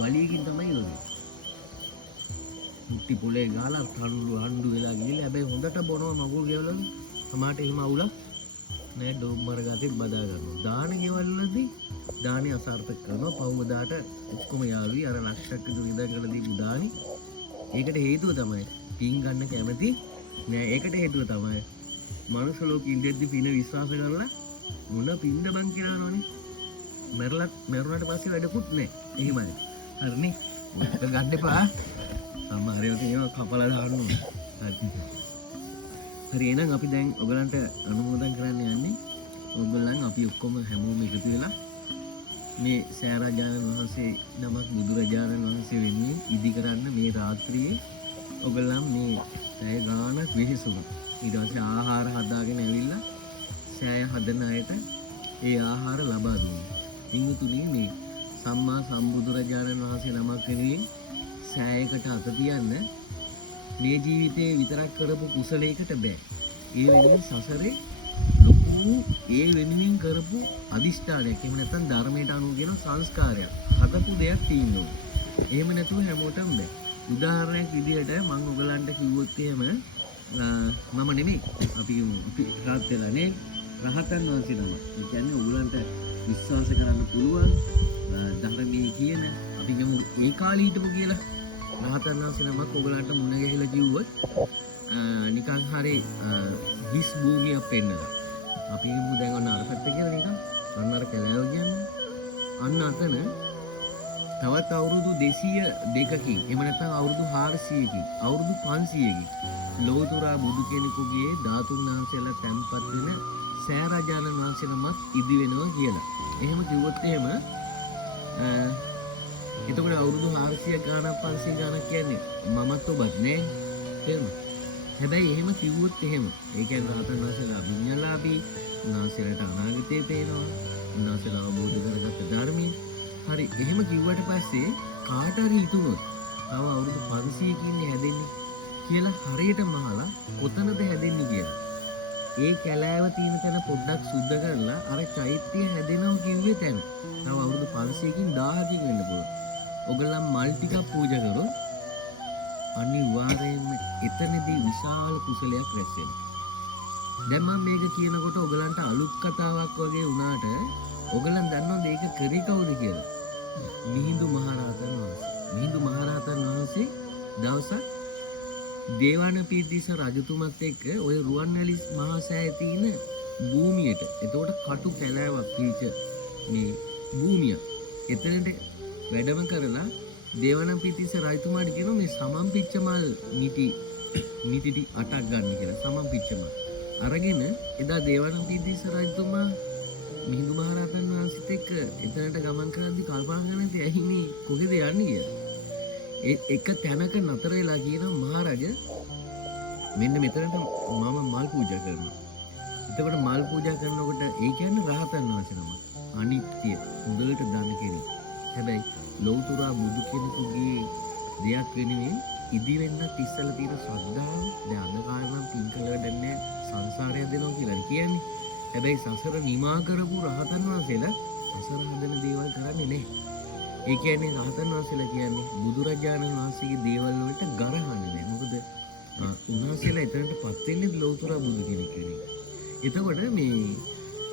වලියකින් තමයි යොදන්නේ. මුට්ටි පොලේ ගාලා තණ්ඩු හඬු වෙලා ගිහලා හැබැයි හොඳට බොනවා මගුල් ගෙවලද සමාට එහෙම අවුලක් නෑ ඩොම්බර ගාතේ බදා ගන්නවා. දාන ගෙවල්වලදී දානේ අසාර්ථක කරනවා. පවුමදාට ඔක්කොම යාළුවි අර ලක්ෂයක් විතර විඳන් කරලා දීපු දානි. ඒකට හේතුව තමයි පින් ගන්න කැමති නෑ. ඒකට හේතුව තමයි මනුස්ස ලෝකෙ ඉඳෙද්දි පින විශ්වාස කරලා මොන පින්ද බං කියලා නෝනේ. මරුණාට පස්සේ වැඩකුත් නෑ. එහෙමයි. හරිනේ. මොකද ගන්න එපා. සමහරව තියෙනවා කපලා දාන්න ඕනේ. හරි එහෙනම් අපි දැන් ඔයගලන්ට අනුමෝදන් කරන්න යන්නේ. ඔයගලන් අපි ඔක්කොම හැමෝම එකතු වෙලා මේ සෑරාජානන් වහන්සේ නමක් බුදුරජාණන් වහන්සේ වෙනුවෙන් ඉදි කරන්න මේ රාත්‍රියේ ඔයගලන් මේ සෑය ගානක් විහිසුණා. ඊට පස්සේ ආහාර හදාගෙන ඇවිල්ලා සෑය හදන අයට ඒ ආහාර ලබා දුන්නා. පින්තුණී මේ සම්මා සම්බුදුරජාණන් වහන්සේ නමක් වෙනුවෙන් සෑයකට අත තියන්න මේ ජීවිතේ විතරක් කරපු කුසලයකට බෑ. ඒ වෙනුවෙන් සසරේ ලොකු ඒ වෙනුවෙන් කරපු අදිෂ්ඨානයක් එහෙම නැත්නම් ධර්මයට අනුව කියන සංස්කාරයක් හදපු දෙයක් තියෙනවා. එහෙම නැතුව හැමෝටම බෑ. උදාහරණයක් විදිහට මම ඔයගලන්ට කිව්වොත් එහෙම මම නෙමෙයි අපි රහත් වෙලා නේ රහතන් වහන්සේ නම. ඒ කියන්නේ ඔයගලන්ට විශ්වාස කරන්න පුළුවන් ධර්මයේ කියන අපි ගමු ඒ කාලේ හිටපු කියලා රහතන් වහන්සේ නමක් ඔයගලන්ට මුණ ගැහිලා කිව්වොත් නිකන් හරි හිස් භූමියක් පෙන්නලා අපි හිමු දැන් ඔන්න අර පැත්ත කියලා නිකන් අන්න අර කැලෑව කියන්නේ අන්න අතන තවත් අවුරුදු 202කින් එහෙම නැත්නම් අවුරුදු 400කින් අවුරුදු 500කින් ලෝතුරා බුදු කෙනෙකුගේ ධාතුන් වහන්සේලා තැන්පත් වෙන සෑරාජානන් වහන්සේ නමක් ඉදි වෙනවා කියලා. එහෙම කිව්වොත් එහෙම එතකොට අවුරුදු 400 ගානක් 500 ගානක් කියන්නේ මමත් ඔබත් නේ තේරුණා. හැබැයි එහෙම කිව්වොත් එහෙම ඒ කියන්නේ රහතන් වහන්සේලා විඤ්ඤාලාභී උන්වහන්සේලාට අනාගතේ පේනවා. උන්වහන්සේලා අවබෝධ කරගත්ත ධර්මයේ හරි එහෙම කිව්වට පස්සේ කාට හරි හිතුනොත් තව අවුරුදු 500කින් හැදෙන්නේ කියලා හරියට මහලා කොතනද හැදෙන්නේ කියලා. ඒ කැලෑව තියෙන තැන පොඩ්ඩක් සුද්ධ කරලා අර චෛත්‍යය හැදෙනවා කිව්වේ තැන. තව අවුරුදු 500කින් 1000කින් වෙන්න පුළුවන්. ඔයගොල්ලන් මල් ටිකක් පූජා කරොත් අනිවාර්යයෙන්ම එතනදී විශාල කුසලයක් රැස් වෙනවා. දැන් මම මේක කියනකොට ඔයගලන්ට අලුත් කතාවක් වගේ වුණාට ඔයගලන් දන්නවද ඒක කරේ කවුද කියලා? මිහිඳු මහරහතන් වහන්සේ. මිහිඳු මහරහතන් වහන්සේ දවසක් දේවානම්පියතිස්ස රජතුමත් එක්ක ওই රුවන්වැලි මහා සෑයේ තියෙන භූමියට එතකොට කටු කැලෑවක් පිළිච මේ භූමිය එතනට වැඩම කරලා දේවානම්පියතිස්ස රජතුමාට කියනවා මේ සමම්පිච්ච මල් නිටි 8ක් ගන්න කියලා. සමම්පිච්ච මල් අරගෙන එදා දේවානම්පියතිස්ස රජතුමා මිහිඳු මහරහතන් වහන්සේත් එක්ක එතනට ගමන් කරද්දී කල්පනා කරන්නේ ඇයි මේ කොහෙද යන්නේ කියලා. එක තැනක නතර වෙලා කියනවා මහරජ මෙන්න මෙතනට මම මල් පූජා කරනවා. එතකොට මල් පූජා කරනකොට ඒ කියන්නේ රහතන් වහන්සේ නම. අනිත්‍ය හොඳට දන්න කෙනෙක්. හැබැයි ලෞතුරා බුදු කෙනෙකුගේ දෙයක් වෙනුවෙන් ඉදි වෙන්නත් ඉස්සලා තියෙන ශ්‍රද්ධාව දැන් අද කාලේ පින් කළා දෙන්නේ සංසාරය දෙනවා කියලා කියන්නේ. හැබැයි සසර නිමා කරපු රහතන් වහන්සේලා සසර හදන දේවල් කරන්නේ නැහැ. ඒ කියන්නේ රහතන් වහන්සේලා කියන්නේ බුදුරජාණන් වහන්සේගේ දේවල් වලට ගරහන්නේ නැහැ. මොකද උන්වහන්සේලා එතනටපත් වෙන්නේ ලෞතර බුදු කෙනෙක් වෙන්නේ. එතකොට මේ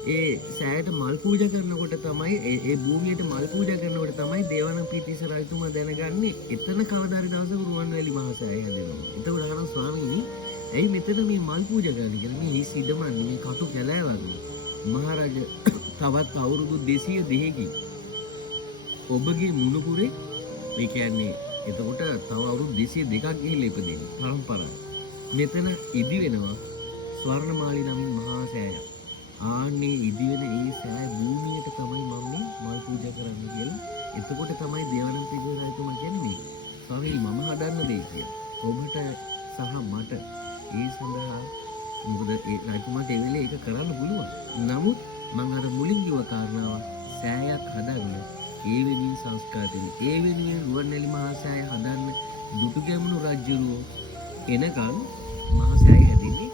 ඒ සෑයට මල් පූජා කරනකොට තමයි ඒ භූමියට මල් පූජා කරනකොට තමයි දේවානම්පියතිස්ස රජතුමා දැනගන්නේ එතන කවදා හරි දවසක රුවන්වැලි මහා සෑය හැදෙනවා. එතකොට අහනවා ස්වාමීනි ඇයි මෙතන මේ මල් පූජා කරන්නේ කියලා. මේ හිස් ඉඩමන්නේ මේ කටු කැලෑවක්. මහරජ තවත් අවුරුදු 202කින් ඔබගේ මුණුපුරේ මේ කියන්නේ එතකොට තව අවුරුදු 202ක් ගිහිල්ලා ඉපදෙන්නේ පරම්පරාව. මෙතන ඉදි වෙනවා ස්වර්ණමාලි නමින් මහා සෑය. ආන්නේ ඉදි වෙන ඒ සෑය භූමියට තමයි මම මේ මල් පූජා කරන්නේ කියලා. එතකොට තමයි දේවානම්පියතිස්ස රජතුමා කියන්නේ මේ ස්වාමීනි මම හදන්න දෙයි කියලා. ඔබට සහ මට ඒ සඳහා මොකද ඒ රජතුමාට ඒ වෙලේ ඒක කරන්න පුළුවන්. නමුත් මම අර මුලින් කිව්ව කාරණාව සෑයක් හදන්න ඒ වෙනුවෙන් සංස්කාර දෙන්න. ඒ වෙනුවෙන් රුවන්වැලි මහා සෑය හදන්න දුටුගැමුණු රජුරෝ එනකන් මහා සෑය හැදෙන්නේ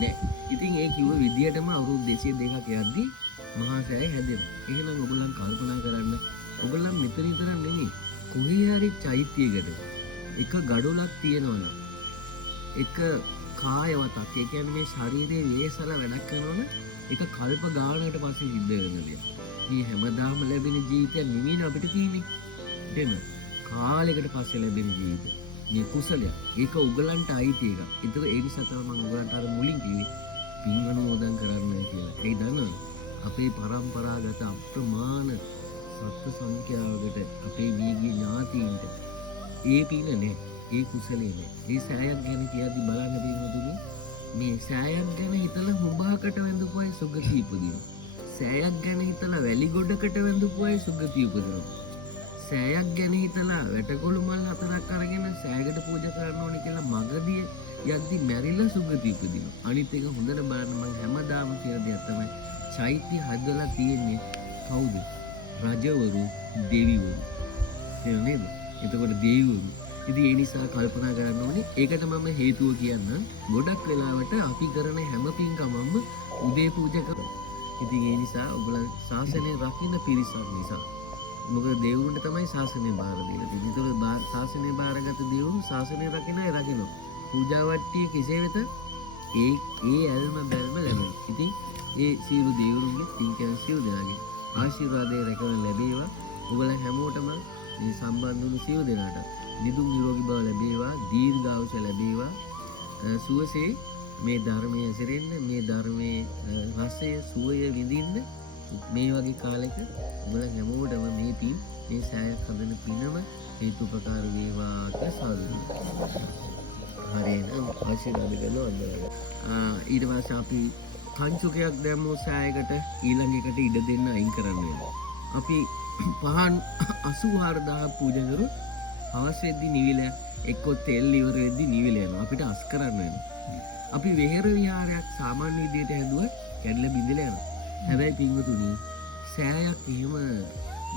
නැහැ. ඉතින් ඒ කිව්ව විදියටම අවුරුදු 202ක් යද්දී මහා සෑය හැදෙනවා. එහෙනම් ඔයගොල්ලන් කල්පනා කරන්න ඔයගොල්ලන් මෙතන විතර නෙමෙයි කොහේ හරි චෛත්‍යයකට එක ගඩොලක් තියෙනවනම් එක කායවතක් ඒ කියන්නේ මේ ශරීරයේ වේසල වැඩක් කරනවනම් ඒක කල්ප ගානකට පස්සේ සිද්ධ වෙන දෙයක්. මේ හැමදාම ලැබෙන ජීවිතය නෙමෙයි අපිට තියෙන්නේ. දෙන්න කාලයකට පස්සේ ලැබෙන ජීවිතය. මේ කුසලය. ඒක උගලන්ට අයිති එකක්. ඒක ඒ නිසා තමයි මම උගලන්ට අර මුලින් කිව්වේ පින් අනුමෝදන් කරන්න කියලා. ඒ දන්නවද? අපේ පරම්පරාගත අප්‍රමාණ සත්ත්ව සංඛ්‍යාවකට අපේ මියගිය ඥාතීන්ට ඒ පින නෑ. ඒ කුසලේ නෑ. ඒ සෑයක් ගැන කියද්දි බලන්න පින්වතුනි මේ සෑයක් ගැන හිතලා හුඹාකට වැඳපු අය සුගතිය ඉපදිනවා. සෑයක් ගැන හිතලා වැලි ගොඩකට වැඳපු අය සුගතිය ඉපදිනවා. සෑයක් ගැන හිතලා වැටකොළු මල් හතරක් අරගෙන සෑයකට පූජා කරන්න ඕනේ කියලා මගදී යද්දි මැරිලා සුගතිය ඉපදිනවා. අනිත් එක හොඳට බලන්න මම හැමදාම කියන දෙයක් තමයි චෛත්‍ය හදලා තියෙන්නේ කවුද? රජවරු, දෙවිවරු. නේද? එතකොට දෙවිවරු. ඉතින් ඒ නිසා කල්පනා කරන්න ඕනේ. ඒකට මම හේතුව කියන්න ගොඩක් වෙලාවට අපි කරන හැම පින්කමම උදේ පූජා කරනවා. ඉතින් ඒ නිසා ඔයගොල්ලන් ශාසනය රකින්න පිරිසක් නිසා. මොකද දෙවිවරුන්ට තමයි ශාසනය බාර දීලා තියෙන්නේ. ඒතකොට ශාසනය බාරගත දෙවිවරු ශාසනය රකින්න අය රකින්න. පූජා වට්ටිය කෙසේ වෙත ඒ ඇල්ම බැල්ම ලැබෙනවා. ඉතින් ඒ සියලු දෙවිවරුන්ගේ පින්කම් සියලු දෙනාගේ ආශිර්වාදය රැකගෙන ලැබේවා. ඔයගොල්ලන් හැමෝටම මේ සම්බන්ධ වුණු සියලු දෙනාට නිදුක් නිරෝගී බව ලැබේවා, දීර්ඝායුෂ ලැබේවා. සුවසේ මේ ධර්මයේ ඇසිරෙන්න, මේ ධර්මයේ රසය සුවය විඳින්න මේ වගේ කාලෙක ඔයගොල්ලන් හැමෝටම මේ පින් මේ සෑයක් හදන පිනම හේතුපකාර වේවා කියලා සාදු. හරිනම් ආශිර්වාද කරනවා අnder. ඊට පස්සේ අපි කංචුකයක් දැම්මෝ සෑයකට ඊළඟ එකට ඉඩ දෙන්න අයින් කරන්න වෙනවා. අපි පහන් 84000 පූජා කරුවොත් හවස් වෙද්දි නිවිල එක්ක තෙල් ඉවර වෙද්දි නිවිල යනවා. අපිට අස් කරන්න වෙනවා. අපි වෙහෙර විහාරයක් සාමාන්‍ය විදියට හැදුවත් කැඩලා බිඳලා යනවා. හැබැයි පින්වතුනි සෑයක් එහෙම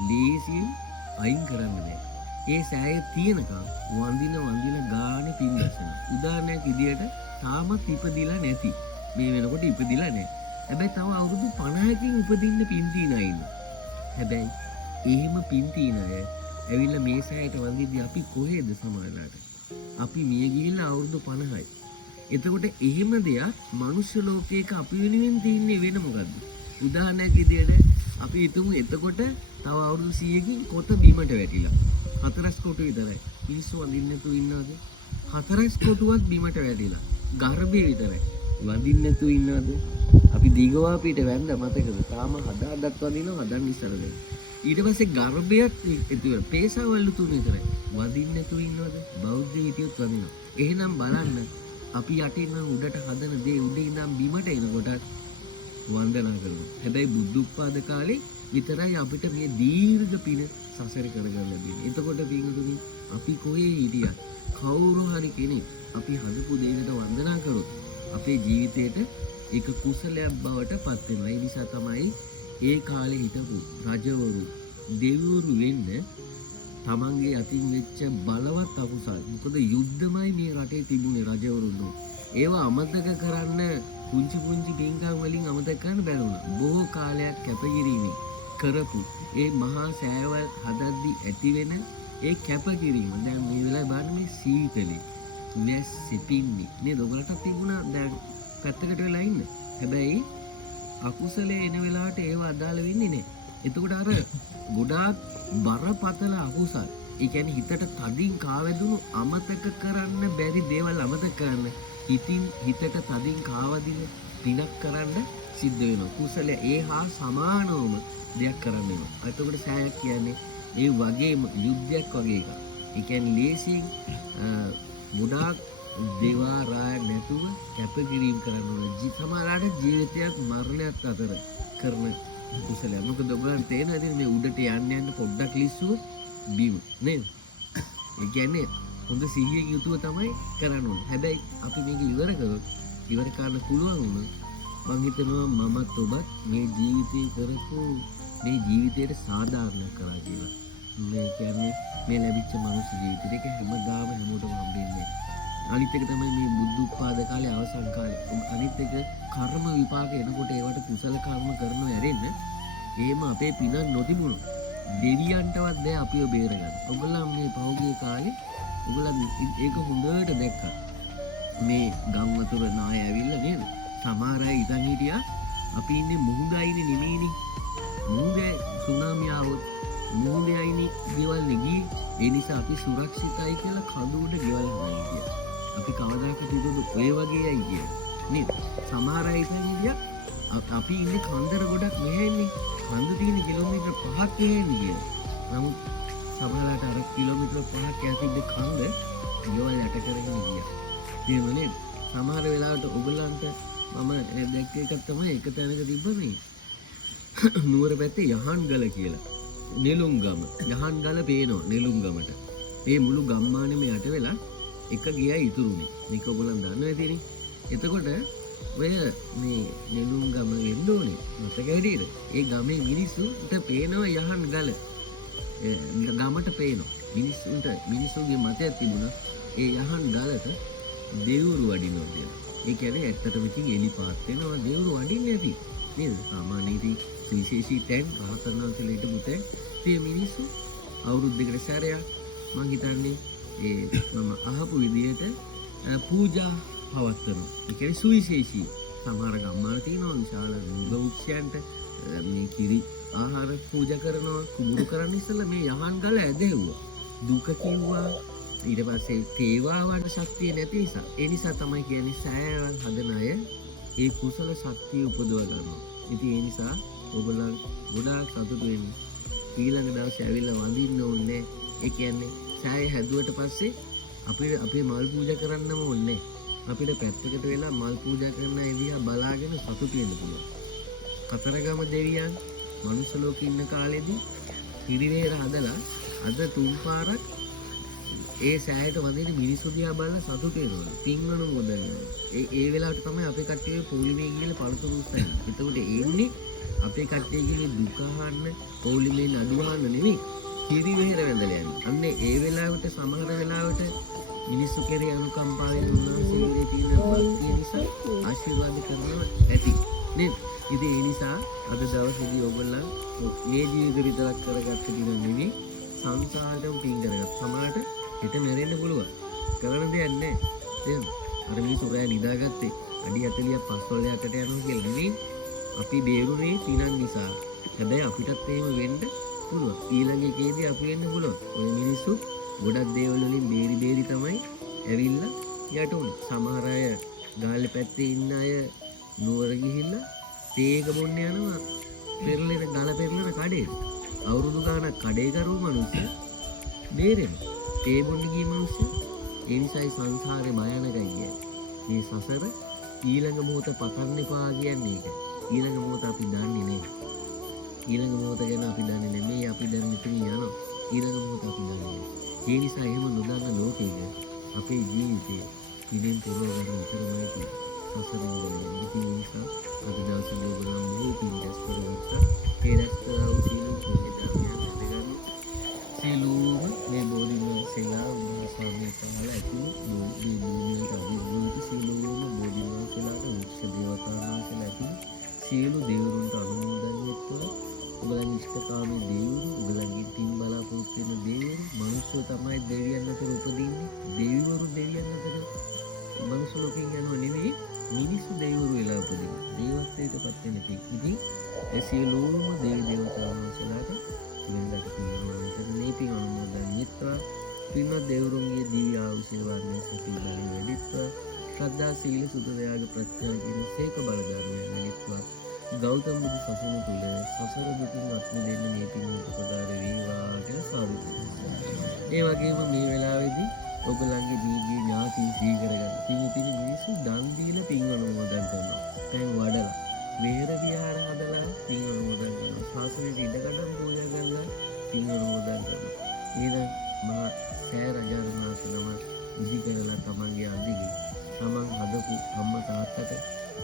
ලේසියෙන් අයින් කරන්න බෑ. ඒ සෑය තියෙනකම් වඳින ගානේ පින් දැසන. උදාහරණයක් විදියට තාමත් ඉපදිලා නැති. මේ වෙනකොට ඉපදිලා නැහැ. හැබැයි තව අවුරුදු 50කින් උපදින්න පින් තියන අය ඉන්නවා. හැබැයි එහෙම පින් තියන අය ඇවිල්ලා මේ සෑයට වඳිද්දී අපි කොහෙද සමාජාට? අපි මිය ගිහිල්ලා අවුරුදු 50යි. එතකොට එහෙම දෙයක් මනුෂ්‍ය ලෝකයක අපි වෙනුවෙන් තියන්නේ වෙන මොකද්ද? උදාහරණයක් විදියට අපි හිතමු එතකොට තව අවුරුදු 100කින් කොත බීමට වැටිලා. හතරස් කොටු විතරයි. මිනිස්සු වඳින්න නැතුව ඉන්නවද? හතරස් කොටුවක් බීමට වැටිලා. ගර්භය විතරයි. වඳින්න නැතුව ඉන්නවද? අපි දීගවාපීට වැන්ද මතකද? තාම හදාඩත් වදිනවා හදන්න ඉස්සරද. ඊට පස්සේ ගර්භයත් ඉතින් පේසාවල් තුන විතරයි. වදින්න නැතුව ඉන්නවද? බෞද්ධ හිටියොත් වදිනවා. එහෙනම් බලන්න අපි යටින් උඩට හදන දේ උඩින් ඉඳන් බිමට එනකොට වන්දනා කරනවා. හැබැයි බුද්ධ උත්පාද කාලේ විතරයි අපිට මේ දීර්ඝ පින සසර කරගන්න ලැබෙන්නේ. එතකොට පින්තුනි අපි කොහේ හිටියත් කවුරු හරි කෙනෙක් අපි හදපු දෙයකට වන්දනා කරොත් අපේ ජීවිතේට ඒක කුසලයක් බවට පත් වෙනවා. ඒ නිසා තමයි ඒ කාලේ හිටපු රජවරු දෙවිවරු වෙන්න තමන්ගේ අතින් වෙච්ච බලවත් අකුසල්. මොකද යුද්ධමයි මේ රටේ තිබුණේ රජවරුන්ට. ඒවා අමතක කරන්න පුංචි පින්කම් වලින් අමතක කරන්න බැරි වුණා. බොහෝ කාලයක් කැපකිරීමෙන් කරපු ඒ මහා සෑවල් හදද්දි ඇති වෙන ඒ කැපකිරීම දැන් මේ වෙලාවේ බලන්න මේ සීතලේ නැස් සිපින්නේ නේද? ඔයගලටත් තිබුණා දැන් පැත්තකට වෙලා ඉන්න. හැබැයි අකුසලයේ එන වෙලාවට ඒව අදාළ වෙන්නේ නැහැ. එතකොට අර ගොඩාක් බරපතල අකුසල්. ඒ කියන්නේ හිතට තදින් කාවැදුණු අමතක කරන්න බැරි දේවල් අමතක කරන්න. හිතට තදින් කාවදින පිනක් කරන්න සිද්ධ වෙනවා. කුසලය ඒ හා සමානවම දෙයක් කරන්න වෙනවා. එතකොට සෑයක් කියන්නේ ඒ වගේම යුද්ධයක් වගේ එකක්. ඒ කියන්නේ ලේසියෙන් ගොඩාක් දේවා රාය නැතුව කැපකිරීම කරන්න ඕන. සමහරවිට ජීවිතයක් මරණයක් අතර කරන කුසලයක්. මොකද ඔයගොල්ලන්ට තේරෙනවද මේ උඩට යන්න පොඩ්ඩක් ලිස්සුවොත් බීම නේද? ඒ කියන්නේ හොඳ සිහියෙන් යුතුව තමයි කරන්න ඕනේ. හැබැයි අපි මේක ඉවර කරොත් ඉවර කරන්න පුළුවන් වුණොත් මම හිතනවා මමත් ඔබත් මේ ජීවිතේ කරපු මේ ජීවිතයට සාධාරණ කරා කියලා. මේ කියන්නේ මේ ලැබිච්ච මනුස්ස ජීවිතේ ඒක හැමදාම හැමෝටම හම්බෙන්නේ. අනිත් එක තමයි මේ බුද්ධ උත්පාද කාලේ අවසන් කාලේ. අනිත් එක කර්ම විපාක එනකොට ඒවට කුසල කර්ම කරනව ඇරෙන්න එහෙම අපේ පිනක් නොතිබුණොත් දෙවියන්ටවත් බෑ අපිව බේරගන්න. ඔයගොල්ලන් මේ පහුගිය කාලේ ඔයගොල්ලන් ඒක හොඳට දැක්කා. මේ ගම් වතුර නාය ඇවිල්ලා නේද? සමහර අය ඉතින් හිටියා අපි ඉන්නේ මුහුදයිනේ නෙමෙයිනේ. මුහුදේ සුනාමි ආවොත් මුහුදයිනේ ගෙවල් නෙගී. ඒ නිසා අපි සුරක්ෂිතයි කියලා කඳු උඩ ගෙවල් හදලා හිටියා. අපි කවදාකවත් හිතුවද ඔය වගේ අය කියලා. නේද? සමහර අය ඉතින් හිටියා අපි ඉන්නේ කන්දර ගොඩක් මෙහෙන්නේ. කන්ද තියෙන කිලෝමීටර් 5ක් එන්නේ කියලා. නමුත් සමහරවිට අර කිලෝමීටර් 5ක් ඇතිද්ද කන්ද ගෙවල් යට කරගෙන ගියා. තේරුණේ? සමහර වෙලාවට ඔයගලන්ට මම දැක්ක එකක් තමයි එක තැනක තිබ්බ මේ නුවර පැත්තේ යහන්ගල කියලා. නෙළුම්ගම. යහන්ගල පේනවා නෙළුම්ගමට. මේ මුළු ගම්මානෙම යට වෙලා එක ගියයි ඉතුරුනේ. මේක ඔයගලන් දන්නවා ඇතිනේ. එතකොට ඔය මේ නෙළුම්ගම වෙන්න ඕනේ. මතක හැටියට ඒ ගමේ මිනිස්සුන්ට පේනවා යහන්ගල. ගමට පේනවා. මිනිස්සුන්ගේ මතයක් තිබුණා ඒ යහන්ගලට දෙවුරු වඩිනවා කියලා. ඒ කියන්නේ ඇත්තටම ඉතින් එලිපාත් වෙනවා දෙවුරු වඩින්නේ නැති. නේද? සාමාන්‍යයෙන් විශේෂී තැන් රහතන්වන්සේලා හිටපු තැන් මේ මිනිස්සු අවුරුද්දකට සැරයක් මං හිතන්නේ මම අහපු විදිහට පූජා පවත්වනවා. ඒ කියන්නේ සුවිශේෂී සමහර ගම්මාන තියෙනවා විශාල වෘක්ෂයන්ට මේ කිරි ආහාර පූජා කරනවා. කුඹුරු කරන්න ඉස්සෙල්ලා මේ යහන්ගල ඇදෙව්වා. දුක කිව්වා. ඊට පස්සේ තේවාවන්ට ශක්තිය නැති නිසා ඒ නිසා තමයි කියන්නේ සෑයන් හදන අය ඒ කුසල ශක්තිය උපදව ගන්නවා. ඉතින් ඒ නිසා ඔයගොල්ලන් ගොඩාක් සතුටු වෙන්න. ඊළඟ දවසේ ඇවිල්ලා වඳින්න ඕනේ. ඒ කියන්නේ සෑය හැදුවට පස්සේ අපේ මල් පූජා කරන්නම ඕනේ. අපිට පැත්තකට වෙලා මල් පූජා කරන අය දිහා බලාගෙන සතුටු වෙන්න පුළුවන්. කතරගම දෙවියන් මනුස්ස ලෝකේ ඉන්න කාලෙදී පිරිවේර හදලා අද තුන් පාරක් ඒ සෑයට වදින මිනිස්සු දිහා බලලා සතුටු වෙනවා. පින්වන මොදන්නේ. ඒ වෙලාවට තමයි අපේ කට්ටිය පොලිමේ ගිහලා පළතුරු උස්සන්නේ. එතකොට එන්නේ අපේ කට්ටිය ගිහලා දුක අහන්න, පොලිමේ නඩු අහන්න නෙවෙයි. පිරිවේර වැඳලා යන්නේ. අන්න ඒ වෙලාවට සමහර වෙලාවට මිනිස්සු කෙරේ අනුකම්පාවෙන් උන්වහන්සේගේ තියෙන භක්තිය නිසා ආශිර්වාද කරනවා ඇති. නේද? ඉතින් ඒ නිසා අද දවසේදී ඔයගොල්ලන් මේ ජීවිත විතරක් කරගත්ත දින නෙවෙයි සංසාරෙම පින් කරගත්ත. සමහරට හිත මැරෙන්න පුළුවන්. කරන්න දෙයක් නැහැ. තේරුණා? අර මිනිස්සු රැ නිදාගත්තේ අඩි 40ක් පස්වලයකට යනවා කියලා නෙවෙයි. අපි බේරුනේ පිනන් නිසා. හැබැයි අපිටත් එහෙම වෙන්න පුළුවන්. ඊළඟ එකේදී අපි වෙන්න පුළුවන්. ඔය මිනිස්සු ගොඩක් දේවල් වලින් බේරි තමයි ඇවිල්ලා යට උනේ. සමහර අය ගාල්ලේ පැත්තේ ඉන්න අය නුවර ගිහිල්ලා තේක බොන්න යනවා පෙරලෙන ගල පෙරලෙන කඩේ. අවුරුදු ගාණක් කඩේ කරුව මිනිස්සු බේරෙනවා. තේ බොන්න ගිය මිනිස්සු ඒ නිසායි සංසාරේ භයානකයි කියන්නේ. මේ සසර ඊළඟ මොහොත පතන්න එපා කියන්නේ ඒක. ඊළඟ මොහොත අපි දන්නේ නැහැ. ඊළඟ මොහොත ගැන අපි දන්නේ නැහැ. මේ අපි දැන් මෙතන යනවා. ඊළඟ මොහොත අපි දන්නේ නැහැ. ඒ නිසා එහෙම නොදන්න ලෝකෙක අපේ ජීවිතේ පිළිෙන් පුරව ගන්න විතරමයි තියෙන්නේ. සසරින් ගන්නේ. ඒ නිසා අද දවසේ ඔයගොල්ලෝ මේ පින් දැස් කරගත්තා. ඒ දැස් කරව සීලෝ කෝපිතාවයන් සියලුම මේ බෝධිසත්වයන්ලා ස්වාමීන් වහන්සේලා ඇතුළු මේ භූමියට අභිවෘද්ධි සියලුම බෝධිසත්වයන්ලාට උච්ච දේවතාවුන්ලා ඇතුළු සියලු දෙවිවරුන්ට අනුමෝදන් වෙත්වා. ඔබලන් ඉෂ්ඨකාමී දෙවිවරු, ඔබලන්ගේ පින් බලාපොරොත්තු වෙන දෙවිවරු, මනුෂ්‍යෝ තමයි දෙවියන් අතර උපදින්නේ. දෙවිවරු දෙවියන් අතර මනුෂ්‍ය ලෝකෙන් යනවා නෙවෙයි, මිනිස්සු දෙවිවරු වෙලා උපදිනවා. දේවත්වයටපත් වෙන පින්. ඉතින් ඒ සියලුම දේවතාවුන්ලාට වෙනදට පින්වනවා. මේ පින් අනුමෝදන් වෙත්වා. පින්වත් දෙවිවරුන්ගේ දිව්‍ය ආශිර්වාදයෙන් සපී බලය වැඩිත්වා. ශ්‍රද්ධා සීල සුත ව්‍යාග ප්‍රත්‍යාව කියන සේක බලධර්මයන් වැඩිත්වා. ගෞතම බුදු සසුන තුල සසර දුකින් අත් මිදෙන්න මේ පින් උපකාර වේවා කියලා සාදු. ඒ වගේම මේ වෙලාවේදී ඔයගලන්ගේ දීගේ ඥාතින් සිහි කරගන්න. පින් මිනිස්සු දන් දීලා පින් අනුමෝදන් කරනවා. දැන් වඩලා විහෙර විහාර හදලා පින් අනුමෝදන් කරනවා. ශාසනයේ ඉඩකඩම් පූජා කරලා පින් අනුමෝදන් කරනවා. ඊළඟ මහා සෑ රජාණන්සේනම ඉදි කරලා තමන්ගේ අඳිගේ තමන් හදපු අම්මා තාත්තට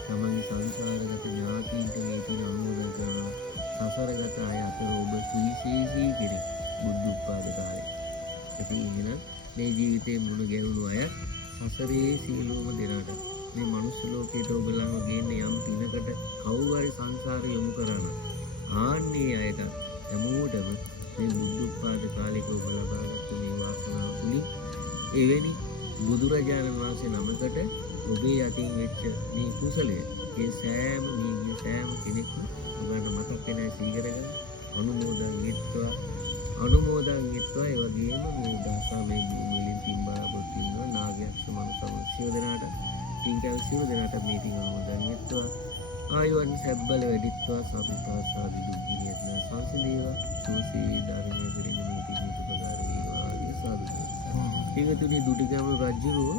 තමන්ගේ සංසාරගත ඥාතීන්ට මේ පින් අනුමෝදන් කරනවා. සසරගත අය අතර ඔබ සුවිශේෂී කෙනෙක් බුද්ධ උත්පාද කාලේ. ඉතින් එහෙනම් මේ ජීවිතේ මුණ ගැහුණු අය සසරේ සියලුම දෙනාට මේ මනුස්ස ලෝකයට ඔබලන්ව ගේන්න යම් පිනකට කවුරු හරි සංසාරේ යොමු කරනවා. ආන්නේ අයට හැමෝටම මේ බුද්ධෝත්පාද කාලයක ඔබ ලබාගත්තු මේ වාසනාව තුලින් එවැනි බුදුරජාණන් වහන්සේ නමකට ඔබේ යටින් වෙච්ච මේ කුසලය ඒ සෑම කෙනෙක්ම ඔබට මතක් වෙන සීකරගෙන අනුමෝදන් වෙත්වා ඒ වගේම මේ දහසා මේ භූමියෙන් පින්බා බොත්ින්නවා නාගයක්ෂ මනුසම සියලු දෙනාට පින්කල් සියලු දෙනාට මේ පින් අනුමෝදන් වෙත්වා ආයුවන් සැබ්බල වැඩිත්වා සාපිතාසාදි දුක්ගිනියත් සංසිඳේවා සෝසී ධර්මයේ කෙරෙන මේ පින් උපකාර වේවා ආදී සාදු. පින්තුනි දුටුගැමුණු රජුරෝ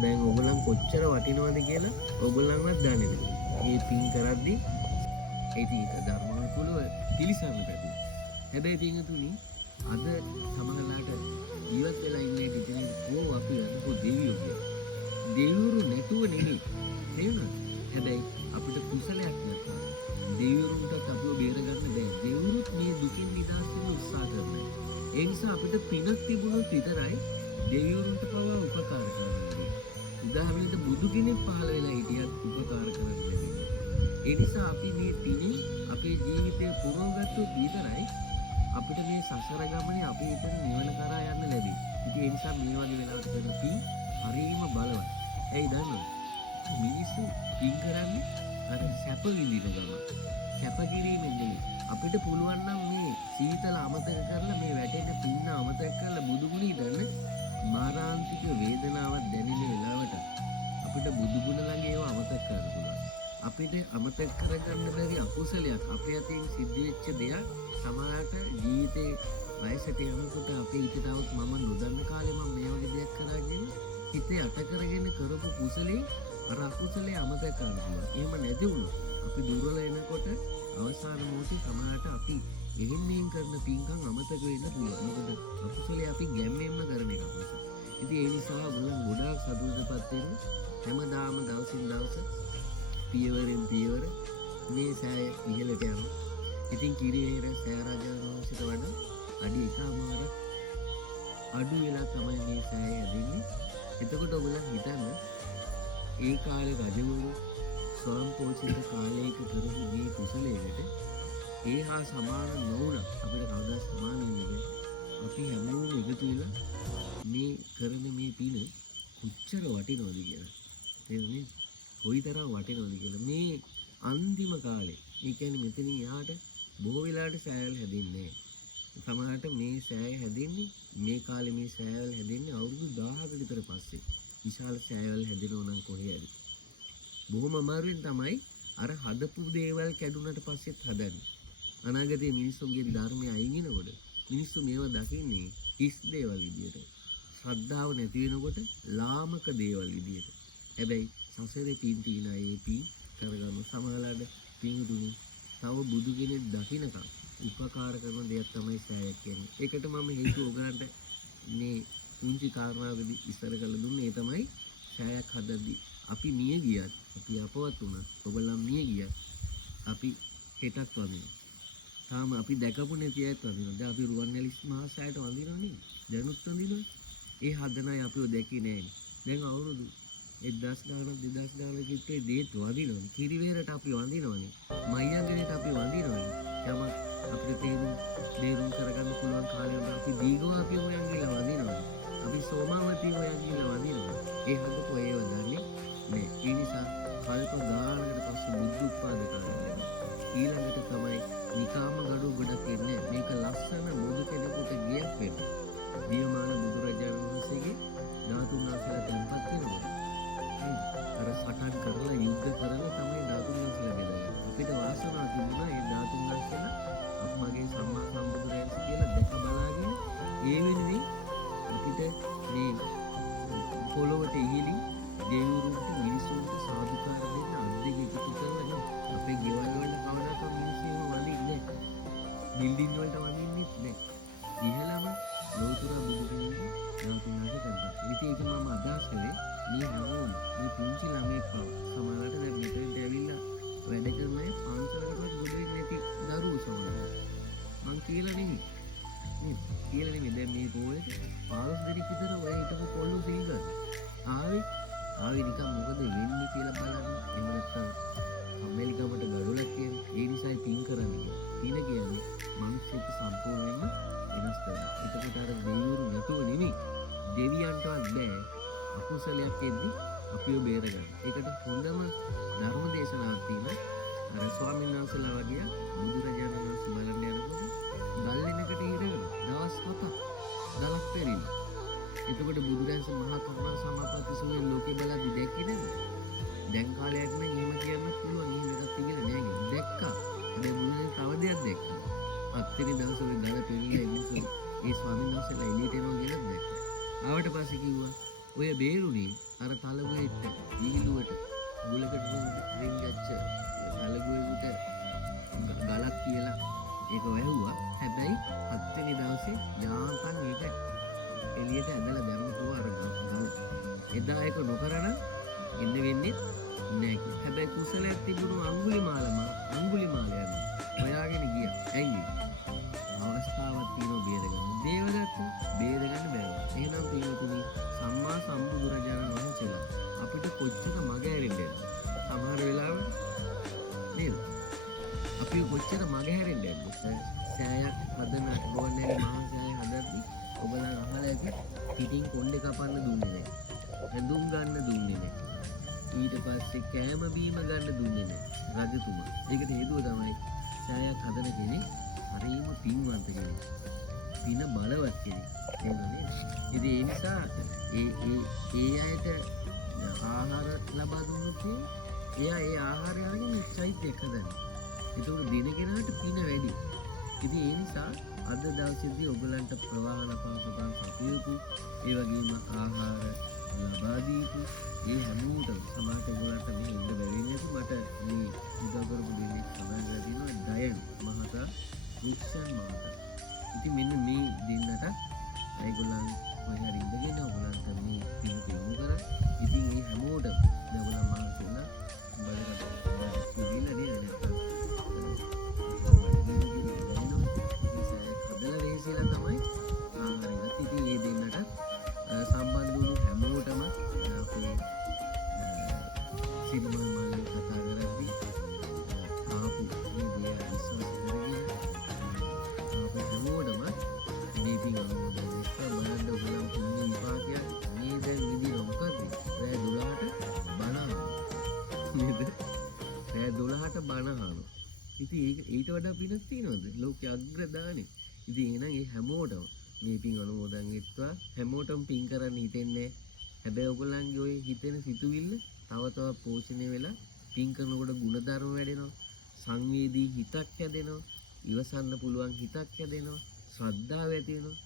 දැන් ඔයගොල්ලන් කොච්චර වටිනවද කියලා ඔයගොල්ලන්වත් දන්නේ නැහැ. මේ පින් කරද්දී ඒක ධර්මානුකූලව පිළිසරණ පැතුම්. හැබැයි පින්තුනි අද සමහරලාට ජීවත් වෙලා ඉන්නේ ඉතින් කොහොම අපි අදකෝ දෙවියෝ කියලා. දෙවිවරු නැතුව නෙමෙයි. තේරුණාද? හැබැයි අපිට කුසලයක් නැත්නම් දෙවිවරුන්ට අපිව බේර ගන්න බැහැ. දෙවිවරුත් මේ දුකින් නිදහස් වෙන්න උත්සාහ කරනවා. ඒ නිසා අපිට පිනක් තිබුණොත් විතරයි දෙවිවරුන්ට පවා උපකාර කරන්න. උදාහරණයට බුදු කෙනෙක් පහළ වෙලා හිටියත් උපකාර කරන්න බැහැ. ඒ නිසා අපි මේ පිනේ අපේ ජීවිතය පුරවගත්තොත් විතරයි අපිට මේ සසර ගමනේ අපි හිතන නිවන කරා යන්න ලැබෙයි. ඉතින් ඒ නිසා මේ වගේ වෙලාවට කරන පින් හරිම බලවත්. ඒයි දන්නවද? මිනිස්සු පින් කරන්නේ අර සැප විඳින ගම. සැප කිරීමෙන් නෙවෙයි. අපිට පුළුවන් නම් මේ සීතල අමතක කරලා මේ වැටෙන පින්න අමතක කරලා බුදු ගුණ ඉදන්න මාරාන්තික වේදනාවක් දැනෙන වෙලාවට අපිට බුදු ගුණ ළඟ ඒව අමතක කරන්න පුළුවන්. අපිට අමතක කරගන්න බැරි අකුසලයක් අපේ අතින් සිද්ධ වෙච්ච දෙයක් සමහරට ජීවිතේ වයසට යනකොට අපේ හිතට આવත් මම නොදන්න කාලේ මම මේ වගේ දෙයක් කරාගෙන හිතේ අට කරගෙන කරපු කුසලේ අර අකුසලේ අමතක කරන්න පුළුවන්. එහෙම නැති වුණොත් අපි දුර්වල වෙනකොට අවසාන මොහොතේ සමහරට අපි එහෙම කරන පින්කම් අමතක වෙන්න පුළුවන්. මොකද අකුසලේ අපි ගැම්මෙන්ම කරන එක නිසා. ඉතින් ඒ නිසා ඔයගොල්ලෝ ගොඩාක් සතුටුපත් වෙන්න හැමදාම දවසින් දවස පියවරෙන් පියවර මේ සෑය ඉහළට යනවා. ඉතින් කිරියේර සෑය රජාණන් වහන්සේට වඩා අඩි එකමාර අඩු වෙලා තමයි මේ සෑය ඇදෙන්නේ. එතකොට ඔයගොල්ලෝ හිතන්න ඒ කාලේ රජවරු ස්වයං පෝෂිත කාලයක කරපු මේ කුසලයකට ඒ හා සමාන නොවුණත් අපිට කවදා සමාන වෙන්නේ අපි හැමෝම එකතු වෙලා මේ කරන මේ පින කොච්චර වටිනවද කියලා. තේරුණේ? කොයිතරම් වටිනවද කියලා. මේ අන්තිම කාලේ ඒ කියන්නේ මෙතනින් එහාට බොහෝ වෙලාවට සෑයල් හැදෙන්නේ නැහැ. සමහරට මේ සෑය හැදෙන්නේ මේ කාලේ මේ සෑයල් හැදෙන්නේ අවුරුදු 1000ක විතර පස්සේ. විශාල සෑයල් හැදෙනව නම් කොහේද? බොහොම අමාරුවෙන් තමයි අර හදපු දේවල් කැඩුනට පස්සෙත් හදන්නේ. අනාගතයේ මිනිස්සුන්ගේ ධර්මයේ අයින් වෙනකොට මිනිස්සු මේවා දකින්නේ හිස් දේවල් විදියට. ශ්‍රද්ධාව නැති වෙනකොට ලාමක දේවල් විදියට. හැබැයි සසරේ පින් තියන ඒ පින් කරගන්න සමහරලාට පින් දුනි තව බුදු කෙනෙක් දකින්නකම් උපකාර කරන දෙයක් තමයි සෑයක් කියන්නේ. ඒකට මම හේතුව ඔයගලන්ට මේ පුංචි කාරණාවකදී ඉස්සර කරලා දුන්නේ. ඒ තමයි සෑයක් හදද්දී අපි මිය ගියත් අපි අපවත් වුණත් ඔයගොල්ලන් මිය ගියත් අපි හෙටත් වදිනවා. තාම අපි දැකපු නැති අයත් වදිනවා. දැන් අපි රුවන්වැලි මහසෑයට වදිනවා නේද? දැනුත් වදිනවා. ඒ හදන අය අපිව දැකේ නැහැ. දැන් අවුරුදු 1000 ගානක් 2000 ගානක් කිව්වේ දේත් වදිනවනේ. කිරිවේරට අපි වදිනවනේ. මයියන්ගලට අපි වදිනවනේ. යමක් අපිට තේරුම් කරගන්න පුළුවන් කාලේ වල අපි දීගෝ අපි හොයන් ගිහලා වදිනවනේ. අපි සෝමාවතී හොයන් ගිහලා වදිනවනේ. ඒ හදපු ඒව දන්නේ නෑ. ඒ නිසා කල්ප ගානකට පස්සේ බුද්ධෝත්පාද කාලේ ඊළඟට තමයි නිකාම ගඩොල් ගොඩක් එන්නේ. මේක ලස්සන මොදු කෙනෙකුට ගියක් වෙනවා. දියමාන බුදුරජාණන් වහන්සේගේ ධාතුන් වහන්සේලා තැන්පත් වෙනවා. අර සටන් කරලා යුද්ධ කරලා තමයි ධාතුන් වහන්සේලා බෙදන්නේ. අපිට වාසනාව තිබුණා ඒ ධාතුන් වහන්සේලා අපමගේ සම්මා සම්බුදුරයන්ස කියලා දැක බලාගෙන ඒ වෙනුවෙන් අපිට මේ පොළොවට ඉහිලින් දෙවිවරුන්ට මිනිසුන්ට සාදුකාර දෙන්න අද්දෙක එකතු කරලා අපේ ගෙවල් වල කවදාකවත් මිනිස්සු වඳින්නේ නැහැ. බිල්ඩින් වලට වඳින්නේ නැහැ. ඉහළම ලෝතුරා බුදු කෙනෙක් ධාතුන් වහන්සේ තැන්පත්. ඉතින් ඒක මම අදහස් කළේ මේ හැමෝම මේ පුංචි ළමෙක් පව සමහරවිට දැන් මෙතෙන්ට ඇවිල්ලා වැඩ කරන අය පන්සලකටවත් ගොඩ වෙන්නේ නැති දරුවෝ සමහරවිට. මං කියලා නෙමෙයි. දැන් මේ පොයේ 15 දෙනෙක් විතර ඔය හිටපු කොල්ලෝ සිල් ගන්න. ආවේ නිකන් මොකද වෙන්නේ කියලා බලන්න. එහෙම නැත්නම් අමෙරිකාවට ගඩොලක් තියෙන. ඒ නිසායි පින් කරන්නේ. පින කියන්නේ මිනිස්සුන්ට සම්පූර්ණයෙන්ම වෙනස් කරනවා. එතකොට අර දෙවිවරු නැතුව නෙමෙයි දෙවියන්ටවත් බෑ අකුසලයක් එද්දි අපිව බේරගන්න. ඒකට හොඳම ධර්ම දේශනාවක් තියෙනවා. අර ස්වාමීන් වහන්සේලා වගේ බුදුරජාණන් වහන්සේ බලන්න යනකොට ගල්ලෙනකට ඉර දවස් 7ක් ගලක් පෙරිලා. එතකොට බුදුරජාණන් මහා කරුණා සමාපatti සූර්ය ලෝකේ බලද්දි දැක්කේ නේද? දැන් කාලයක් නම් එහෙම කියන්න පුළුවන්. එහෙම එකක් තිබිලා නෑ නේද? දැක්කා. හැබැයි බුදුරජාණන් තව දෙයක් දැක්කා. පත්තිරි දවසේ ගල පෙරිලා ඉන්නේ ඒ ස්වාමීන් වහන්සේලා එළියට එනවා කියලා දැක්කා. ආවට පස්සේ කිව්වා ඔය බේරුණේ අර තලගුවෙට විහිළුවට ගුලකට රින්ගච්ච තලගුවෙකට ගලක් කියලා ඒක වැහුවා. හැබැයි 7 වෙනි දවසේ යාන්තම් ඒක එළියට ඇදලා දැම්මකෝ අර ගල. එදා ඒක නොකරන එන්න වෙන්නේ නැහැ කිව්වා. හැබැයි කුසලයක් තිබුණු අඟුලිමාලයන් හොයාගෙන ගියා. ඇයි? අවස්ථාවක් තියෙනවා බේරගන්න. දේවදත්ත බේරගන්න බැහැ. එහෙනම් පිළිතුරු සම්මා සම්බුදුරජාණන් වහන්සේලා අපිට කොච්චර මග ඇරෙන්නේ සමහර වෙලාවට නේද? අපි කොච්චර මග හැරෙන්නේ සෑයක් හදන ගෝන්නේ මහා සෑය හදද්දි ඔබලා අහලා ඇති පිටින් කොණ්ඩේ කපන්න දුන්නේ නැහැ. ඇඳුම් ගන්න දුන්නේ නැහැ. ඊට පස්සේ කෑම බීම ගන්න දුන්නේ නැහැ රජතුමා. ඒකට හේතුව තමයි සෑයක් හදන කෙනෙක් හරිම පින්වන්ත කෙනෙක්. පින බලවත් කෙනෙක්. ඉතින් ඒ නිසා ඒ අයට ආහාර ලබා දුන්නොත් එයා ඒ ආහාරය අරගෙන චෛත්‍යයක් හදනවා. ඒතකොට දින කෙනාට පින වැඩි. ඉතින් ඒ නිසා අද දවසේදී ඔයගලන්ට ප්‍රවාහන පන්සුකම් සපයපු ඒ වගේම ආහාර ලබා දීපු ඒ හැමෝටම සමාජ ඔයගලන්ට මේ ඉන්න බැරි නේද? මට මේ උදව් කරපු දෙන්නේ සමාජලා තියෙනවා දයන් මහතා රුක්ෂන් මහතා. ඉතින් මෙන්න මේ දෙන්නට ඒගොල්ලන් කොහේ හරි ඉඳගෙන ඔයගලන්ට මේ පින් දෙමු කරා. ඉතින් මේ හැමෝටම ඔයගලන් මානසිකව බලකට ඉන්න නේද? ඉතින් ඊට වඩා පිනක් තියනවද? ලෝකයේ අග්‍රදානෙ. ඉතින් එහෙනම් ඒ හැමෝටම මේ පින් අනුමෝදන් වෙත්වා. හැමෝටම පින් කරන්න හිතෙන්නේ. හැබැයි ඔයගොල්ලන්ගේ ওই හිතෙන සිතුවිල්ල තව තවත් පෝෂණය වෙලා පින් කරනකොට ಗುಣධර්ම වැඩෙනවා. සංවේදී හිතක් හැදෙනවා. ඉවසන්න පුළුවන් හිතක් හැදෙනවා. ශ්‍රද්ධාව ඇති වෙනවා.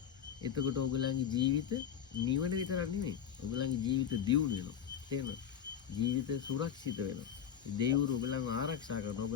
එතකොට ඔයගොල්ලන්ගේ ජීවිත නිවන විතරක් නෙමෙයි. ඔයගොල්ලන්ගේ ජීවිත දියුණු වෙනවා. තේරෙනවද? ජීවිත සුරක්ෂිත වෙනවා. දෙවිවරු ඔයගොල්ලන්ව ආරක්ෂා කරනවා.